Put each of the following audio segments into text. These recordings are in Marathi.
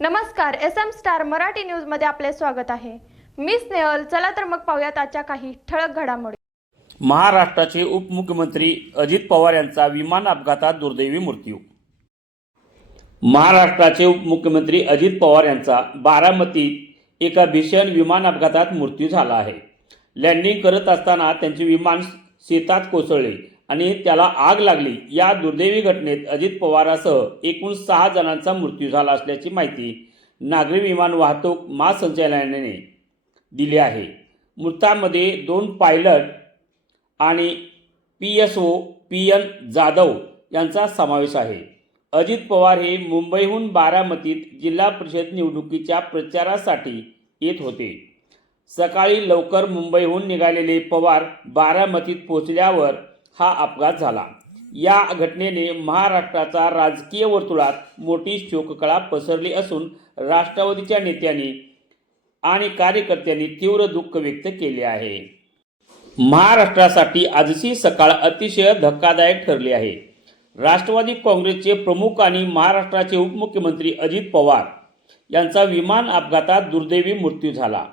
नमस्कार, SM स्टार मराठी न्यूज मध्ये आपले स्वागत आहे। मी स्नेहल। चला तर मग पाहूयात आजच्या काही ठळक घडामोडी। महाराष्ट्राचे उपमुख्यमंत्री अजित पवार यांचा विमान अपघातात दुर्दैवी मृत्यू। महाराष्ट्राचे उपमुख्यमंत्री अजित पवार यांचा बारामतीत एका भीषण विमान अपघातात मृत्यू झाला आहे। लँडिंग करत असताना त्यांचे विमान शेतात कोसळले आणि त्याला आग लागली। या दुर्दैवी घटनेत अजित पवारांसह एकूण 6 जणांचा मृत्यू झाला असल्याची माहिती नागरी विमान वाहतूक महासंचालनालयाने दिली आहे। मृतांमध्ये 2 पायलट आणि PSO PN जाधव यांचा समावेश आहे। अजित पवार हे मुंबईहून बारामतीत जिल्हा परिषद निवडणुकीच्या प्रचारासाठी येत होते। सकाळी लवकर मुंबईहून निघालेले पवार बारामतीत पोहोचल्यावर हा अपघात झाला। या घटनेने महाराष्ट्राच्या राजकीय वर्तुळात मोठी शोककळा पसरली असून राष्ट्रवादीच्या नेत्यांनी आणि कार्यकर्त्यांनी तीव्र दुःख व्यक्त केले आहे। महाराष्ट्रासाठी आजची सकाळ अतिशय धक्कादायक ठरली आहे। राष्ट्रवादी काँग्रेसचे प्रमुख आणि महाराष्ट्राचे उपमुख्यमंत्री अजित पवार यांचा विमान अपघातात दुर्दैवी मृत्यू झाला।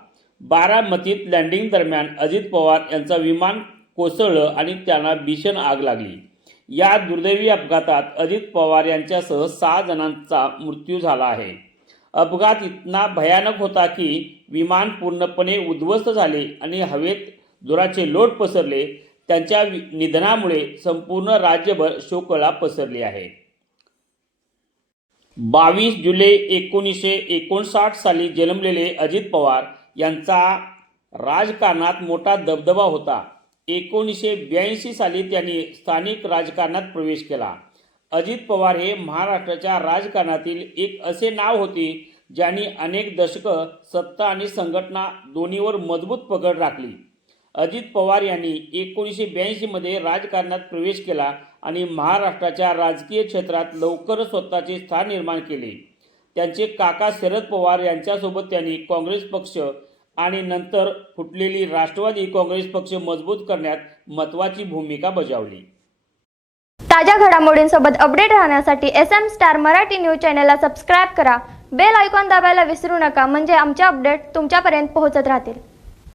बारामतीत लँडिंग दरम्यान अजित पवार यांचा विमान कोसळलं आणि त्यांना भीषण आग लागली। या दुर्दैवी अपघातात अजित पवार यांच्यासह 6 जणांचा मृत्यू झाला आहे। अपघात इतका भयानक होता की विमान पूर्णपणे उद्ध्वस्त झाले आणि हवेत जोराचे लोट पसरले। त्यांच्या निधनामुळे संपूर्ण राज्यभर शोककळा पसरली आहे। 22 जुलै 1959 साली जन्मलेले अजित पवार यांचा राजकारणात मोठा दबदबा होता। 1982 साली त्यांनी स्थानिक राजकारणात प्रवेश केला। अजित पवार हे महाराष्ट्राच्या राजकारणातील एक असे नाव होते ज्यांनी अनेक दशकं सत्ता आणि संघटना दोन्हीवर मजबूत पकड राखली। अजित पवार यांनी 1982 मध्ये राजकारणात प्रवेश केला आणि महाराष्ट्राच्या राजकीय क्षेत्रात लवकरच स्वतःचे स्थान निर्माण केले। त्यांचे काका शरद पवार यांच्यासोबत त्यांनी काँग्रेस पक्ष आणि नंतर फुटलेली राष्ट्रवादी काँग्रेस पक्ष मजबूत करण्यात महत्त्वाची भूमिका बजावली। ताज्या घडामोडींसोबत अपडेट राहण्यासाठी SM स्टार मराठी न्यूज चॅनलला सबस्क्राइब करा। बेल आयकॉन दाबायला विसरू नका, म्हणजे आमचे अपडेट तुमच्यापर्यंत पोहोचत राहतील।